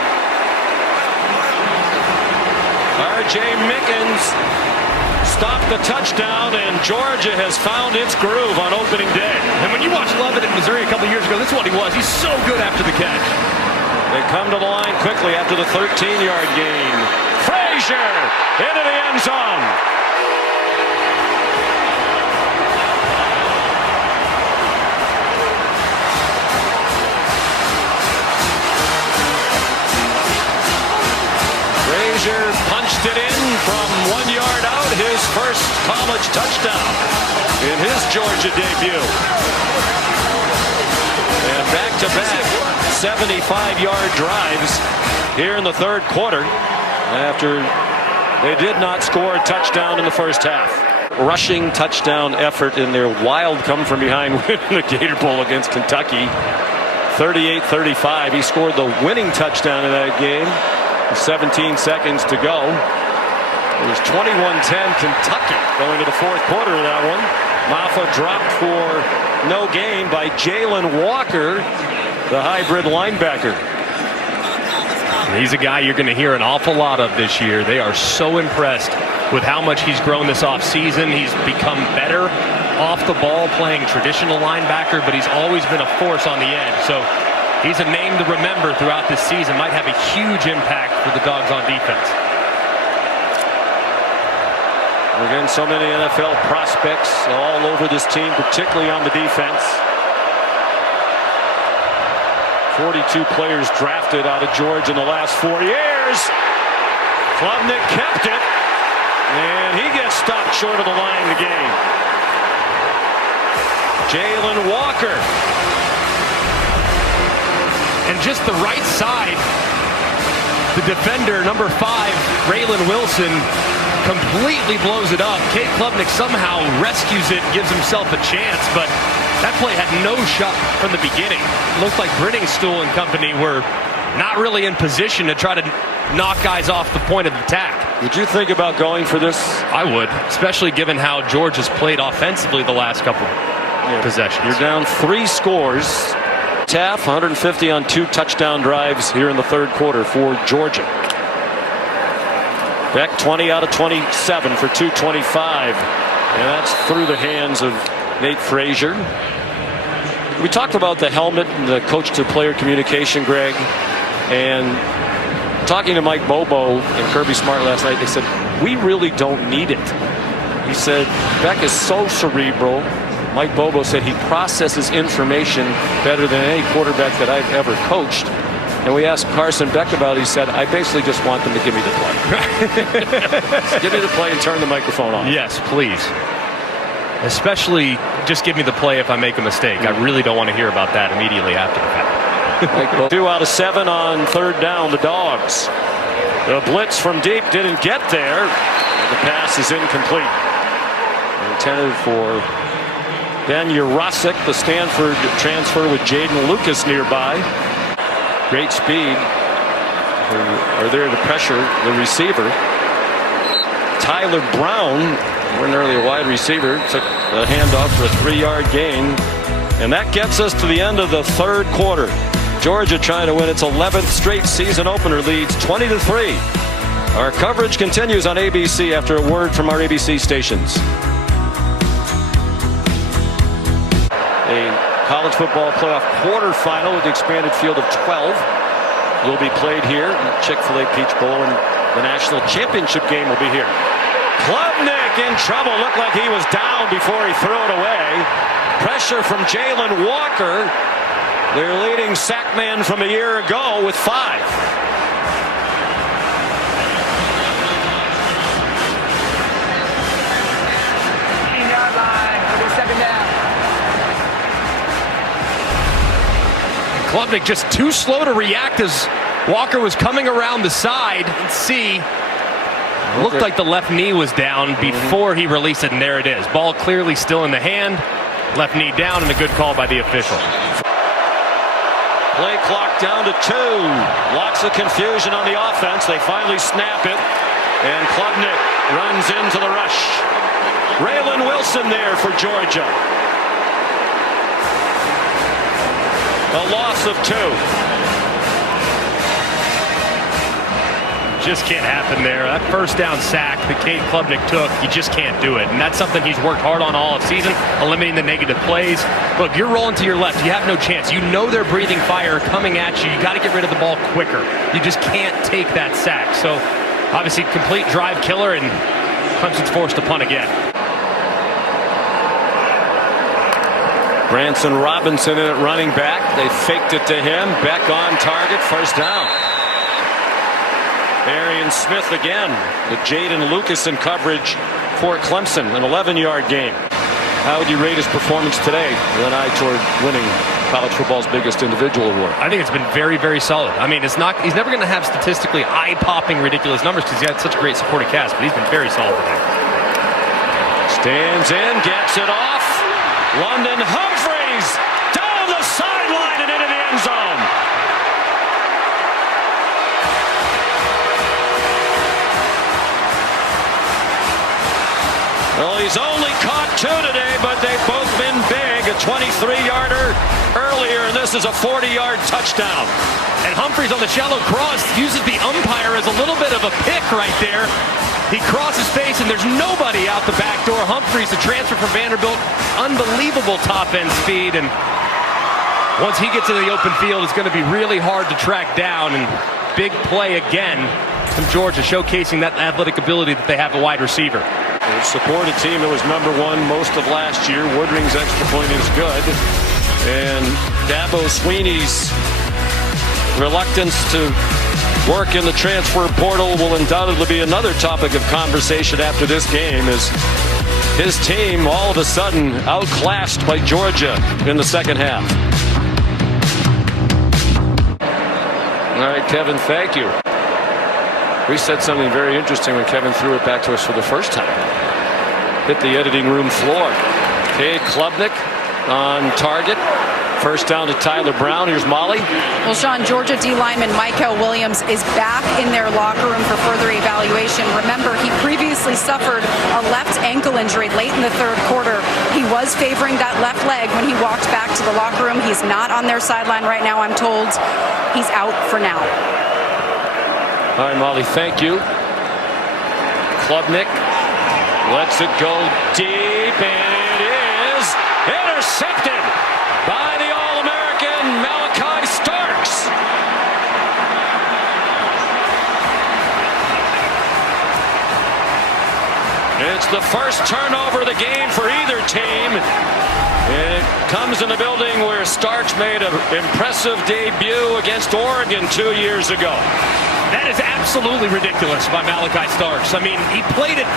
R.J. Mickens stopped the touchdown, and Georgia has found its groove on opening day. And when you watch Lovett in Missouri a couple years ago, this is what he was. He's so good after the catch. They come to the line quickly after the 13-yard gain. Frazier into the end zone. Frazier punched it in from 1 yard out. His first college touchdown in his Georgia debut. And back-to-back 75-yard drives here in the third quarter after they did not score a touchdown in the first half. Rushing touchdown effort in their wild come-from-behind win in the Gator Bowl against Kentucky. 38-35. He scored the winning touchdown in that game. 17 seconds to go. It was 21-10 Kentucky going to the fourth quarter of that one. Maffa dropped for no gain by Jalen Walker, the hybrid linebacker. He's a guy you're going to hear an awful lot of this year. They are so impressed with how much he's grown this offseason. He's become better off the ball playing traditional linebacker, but he's always been a force on the edge. So he's a name to remember throughout this season. Might have a huge impact for the Dogs on defense. Again, so many NFL prospects all over this team, particularly on the defense. 42 players drafted out of Georgia in the last 4 years. Klubnik kept it, and he gets stopped short of the line of the game. Jalen Walker. And just the right side, the defender, number 5, Raylan Wilson, completely blows it up. Cade Klubnik somehow rescues it and gives himself a chance, but that play had no shot from the beginning. Looked like Brittingstool and company were not really in position to try to knock guys off the point of attack. Would you think about going for this? I would, especially given how George has played offensively the last couple possessions. You're down 3 scores. Taff, 150 on 2 touchdown drives here in the third quarter for Georgia. Beck, 20 out of 27 for 225. And that's through the hands of Nate Frazier. We talked about the helmet and the coach-to-player communication, Greg. And talking to Mike Bobo and Kirby Smart last night, they said, we really don't need it. He said, Beck is so cerebral. Mike Bobo said he processes information better than any quarterback that I've ever coached. And we asked Carson Beck about it. He said, I basically just want them to give me the play. Give me the play and turn the microphone on. Yes, please. Especially just give me the play if I make a mistake. I really don't want to hear about that immediately after the fact. 2 out of 7 on third down, the Dogs. The blitz from deep didn't get there. The pass is incomplete. Intended for Ben Urosic, the Stanford transfer with Jaden Lucas nearby. Great speed. Are there to pressure the receiver. Tyler Brown, ordinarily a wide receiver, took a handoff for a 3-yard gain. And that gets us to the end of the third quarter. Georgia trying to win its 11th straight season opener, leads 20-3. Our coverage continues on ABC after a word from our ABC stations. A college football playoff quarterfinal with the expanded field of 12 will be played here. Chick-fil-A Peach Bowl, and the national championship game will be here. Klubnik in trouble. Looked like he was down before he threw it away. Pressure from Jalen Walker, their leading sack man from a year ago, with 5. Klubnik just too slow to react as Walker was coming around the side. And see, looked like the left knee was down before he released it, and there it is. Ball clearly still in the hand. Left knee down, and a good call by the official. Play clock down to 2. Lots of confusion on the offense. They finally snap it, and Klubnik runs into the rush. Raylan Wilson there for Georgia. A loss of 2. Just can't happen there. That first down sack that Cade Klubnik took, you just can't do it. And that's something he's worked hard on all of season, eliminating the negative plays. Look, you're rolling to your left. You have no chance. You know they're breathing fire coming at you. You got to get rid of the ball quicker. You just can't take that sack. So, obviously, complete drive killer, and Clemson's forced to punt again. Branson Robinson in at running back. They faked it to him. Beck on target. First down. Arian Smith again with Jaden Lucas in coverage for Clemson. An 11-yard game. How would you rate his performance today with an eye toward winning college football's biggest individual award? I think it's been very, very solid. I mean, he's never going to have statistically eye-popping, ridiculous numbers because he had such a great supporting cast, but he's been very solid today. Stands in, gets it off. London Humphreys down the sideline and into the end zone. Well, he's only caught 2 today, but they've both been big. A 23-yarder earlier, and this is a 40-yard touchdown. And Humphreys on the shallow cross uses the umpire as a little bit of a pick right there. He crosses space, and there's nobody out the back door. Humphreys, the transfer from Vanderbilt, unbelievable top-end speed. And once he gets into the open field, it's going to be really hard to track down. And big play again from Georgia, showcasing that athletic ability that they have a wide receiver. They support a team that was #1 most of last year. Woodring's extra point is good. And Dabo Sweeney's reluctance to work in the transfer portal will undoubtedly be another topic of conversation after this game, as his team all of a sudden outclassed by Georgia in the second half. All right, Kevin, thank you. We said something very interesting when Kevin threw it back to us for the first time. Hit the editing room floor. Cade Klubnik on target. First down to Tyler Brown. Here's Molly. Well, Sean, Georgia D lineman Michael Williams is back in their locker room for further evaluation. Remember, he previously suffered a left ankle injury late in the third quarter. He was favoring that left leg when he walked back to the locker room. He's not on their sideline right now, I'm told. He's out for now. All right, Molly, thank you. Klubnik lets it go deep, and it is intercepted by the All-American Malachi Starks. It's the first turnover of the game for either team. And it comes in the building where Starks made an impressive debut against Oregon 2 years ago. That is absolutely ridiculous by Malachi Starks. I mean, he played it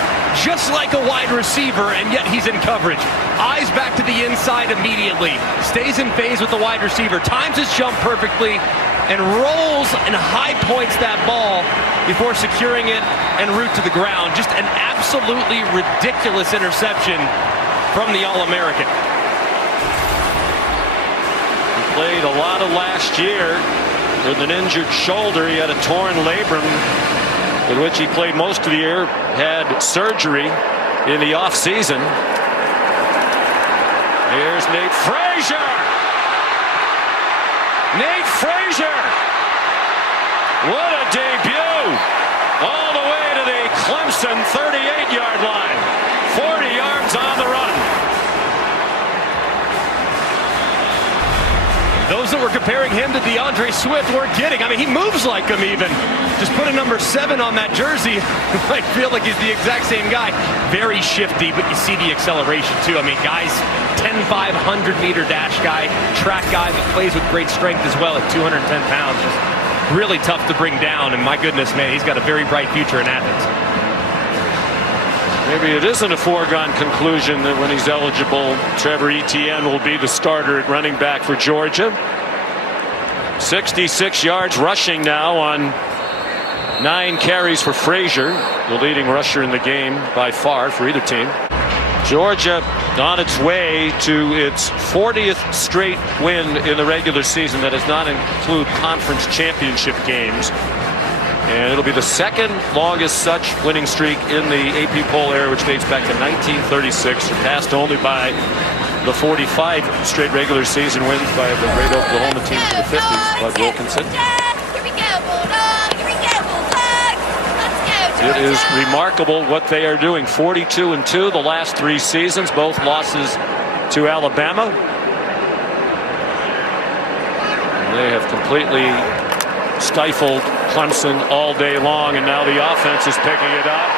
just like a wide receiver, and yet he's in coverage. Eyes back to the inside immediately. Stays in phase with the wide receiver. Times his jump perfectly and rolls and high points that ball before securing it en route to the ground. Just an absolutely ridiculous interception from the All-American. He played a lot of last year with an injured shoulder. He had a torn labrum with which he played most of the year, had surgery in the offseason. Here's Nate Frazier. Nate Frazier. What a debut. All the way to the Clemson 38-yard line. 40 yards on the run. Those that were comparing him to DeAndre Swift weren't kidding. I mean, he moves like him even. Just put a number 7 on that jersey. You might feel like he's the exact same guy. Very shifty, but you see the acceleration too. I mean, guys, 10-5, 100-meter dash guy, track guy that plays with great strength as well at 210 pounds. Just really tough to bring down. And my goodness, man, he's got a very bright future in Athens. Maybe it isn't a foregone conclusion that when he's eligible, Trevor Etienne will be the starter at running back for Georgia. 66 yards rushing now on 9 carries for Frazier, the leading rusher in the game by far for either team. Georgia on its way to its 40th straight win in the regular season. That does not include conference championship games. And it'll be the second longest such winning streak in the AP poll era, which dates back to 1936, surpassed only by the 45 straight regular season wins by the great Oklahoma team in the 50s, Bud Wilkinson. It is remarkable what they are doing. 42-2 the last 3 seasons, both losses to Alabama. And they have completely stifled Clemson all day long, and now the offense is picking it up.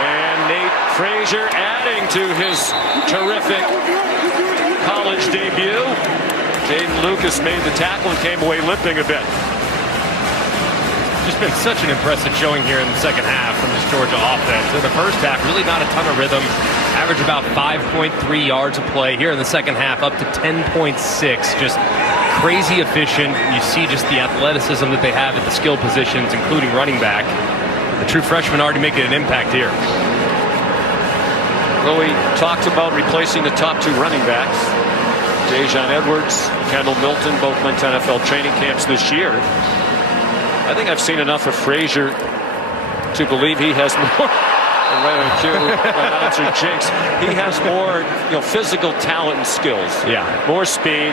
And Nate Frazier adding to his terrific college debut. Jaden Lucas made the tackle and came away limping a bit. Just been such an impressive showing here in the second half from this Georgia offense. In the first half, really not a ton of rhythm. Average about 5.3 yards a play. Here in the second half, up to 10.6. Just crazy efficient. You see just the athleticism that they have at the skill positions, including running back. The true freshman already making an impact here. Well, we talked about replacing the top 2 running backs. Dejon Edwards, Kendall Milton, both went to NFL training camps this year. I think I've seen enough of Frazier to believe he has more. Right on cue, announcer Jinx. He has more, physical talent and skills. Yeah, more speed.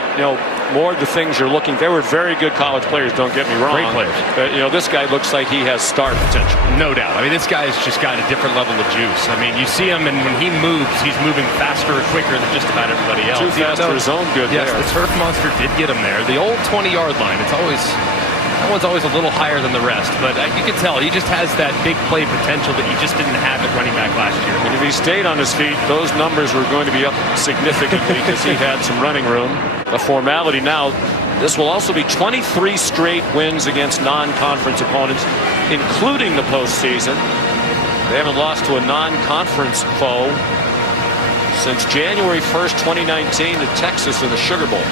More of the things you're looking. They were very good college players. Don't get me wrong. Great players. But this guy looks like he has star potential. No doubt. I mean, this guy's just got a different level of juice. I mean, you see him, and when he moves, he's moving faster or quicker than just about everybody else. Too fast for his own good. Yes, there. The turf monster did get him there. The old 20-yard line. It's always. That one's always a little higher than the rest, but you can tell he just has that big play potential that he just didn't have at running back last year. And if he stayed on his feet, those numbers were going to be up significantly because he had some running room. A formality now. This will also be 23 straight wins against non-conference opponents, including the postseason. They haven't lost to a non-conference foe since January 1st, 2019 to Texas in the Sugar Bowl.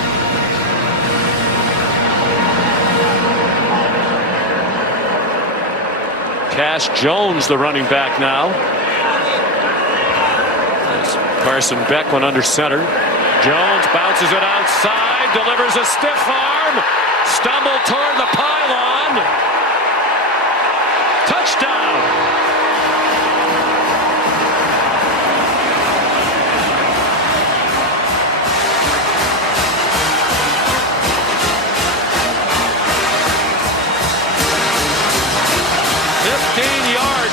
Cash Jones, the running back now. As Carson Beck went under center. Jones bounces it outside, delivers a stiff arm, stumble toward the pylon. Touchdown.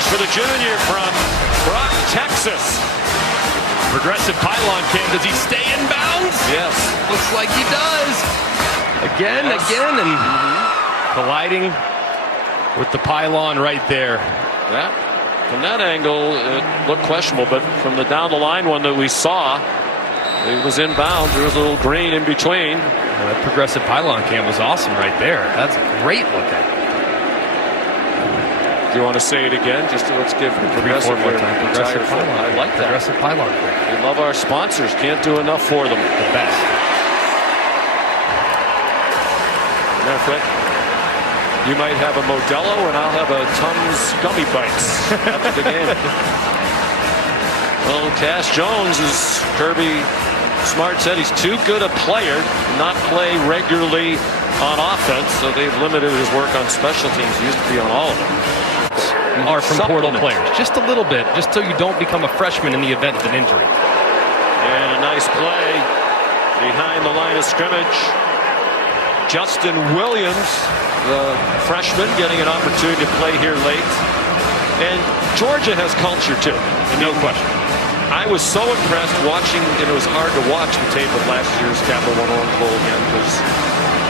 For the junior from Brock, Texas. Progressive pylon cam. Does he stay in bounds? Yes. Looks like he does. Again, and colliding with the pylon right there. That, from that angle, it looked questionable, but from the down the line one that we saw, it was in bounds. There was a little green in between. That progressive pylon cam was awesome right there. That's a great look at it. Do you want to say it again? Just let's give progressive more time. Progressive pylon. I like that. Progressive pylon. We love our sponsors. Can't do enough for them. The best. Matter of fact, you might have a Modelo and I'll have a Tums gummy bites after the game. Well, Cash Jones, as Kirby Smart said, he's too good a player to not play regularly on offense, so they've limited his work on special teams. He used to be on all of them. Are from portal players, just a little bit, just so you don't become a freshman in the event of an injury. And a nice play behind the line of scrimmage. Justin Williams, the freshman, getting an opportunity to play here late. And Georgia has culture too, no question. I was so impressed watching, and it was hard to watch the tape of last year's Capital One Orange Bowl again because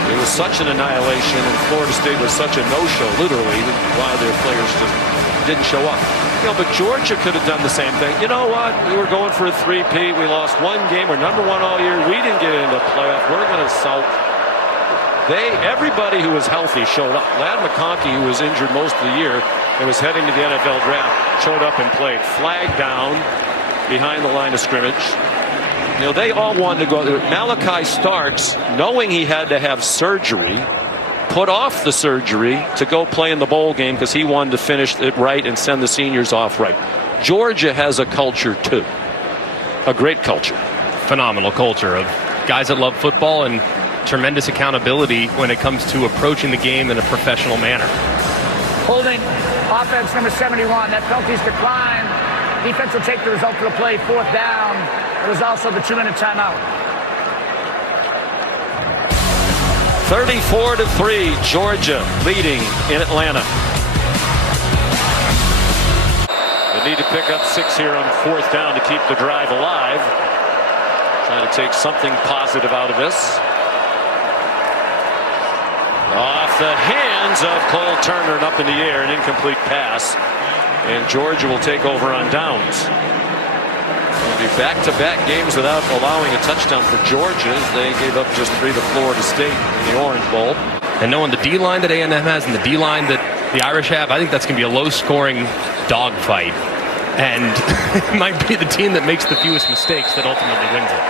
it was such an annihilation, and Florida State was such a no-show, literally, why their players just didn't show up. You know, but Georgia could have done the same thing. You know what? We were going for a three-peat. We lost one game. We're #1 all year. We didn't get into the playoff. We're going to sulk. Everybody who was healthy showed up. Ladd McConkey, who was injured most of the year and was heading to the NFL draft, showed up and played. Flag down behind the line of scrimmage. You know, they all wanted to go there. Malachi Starks, knowing he had to have surgery, put off the surgery to go play in the bowl game because he wanted to finish it right and send the seniors off right. Georgia has a culture too. A great culture. Phenomenal culture of guys that love football and tremendous accountability when it comes to approaching the game in a professional manner. Holding offense number 71. That penalty's declined. Defense will take the result of the play, 4th down. There was also the 2-minute timeout. 34-3, Georgia leading in Atlanta. They need to pick up 6 here on 4th down to keep the drive alive. Trying to take something positive out of this. Off the hands of Cole Turner and up in the air, an incomplete pass. And Georgia will take over on downs. It'll be back-to-back games without allowing a touchdown for Georgia. They gave up just 3 to Florida State in the Orange Bowl. And knowing the D-line that A&M has and the D-line that the Irish have, I think that's going to be a low-scoring dogfight. And it might be the team that makes the fewest mistakes that ultimately wins it.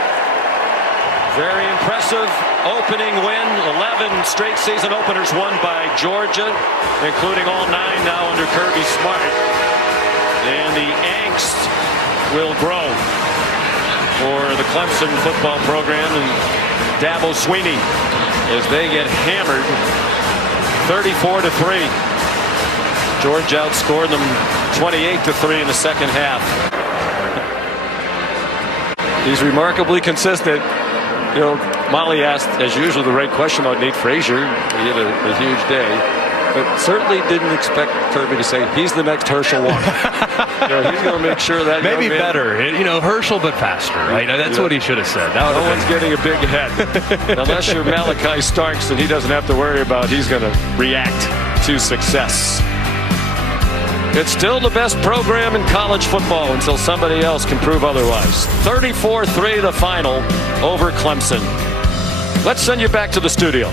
Very impressive opening win. 11 straight season openers won by Georgia, including all 9 now under Kirby Smart. And the angst will grow for the Clemson football program and Dabo Swinney as they get hammered 34-3. Georgia outscored them 28-3 in the second half. He's remarkably consistent. You know, Molly asked, as usual, the right question about Nate Frazier. He had a huge day, but certainly didn't expect Kirby to say he's the next Herschel Walker. You know, he's going to make sure that maybe better. You know, Herschel but faster, right? That's what he should have said. No one's getting a big head unless you're Malachi Starks, and he doesn't have to worry about he's going to react to success. It's still the best program in college football until somebody else can prove otherwise. 34-3 the final over Clemson. Let's send you back to the studio.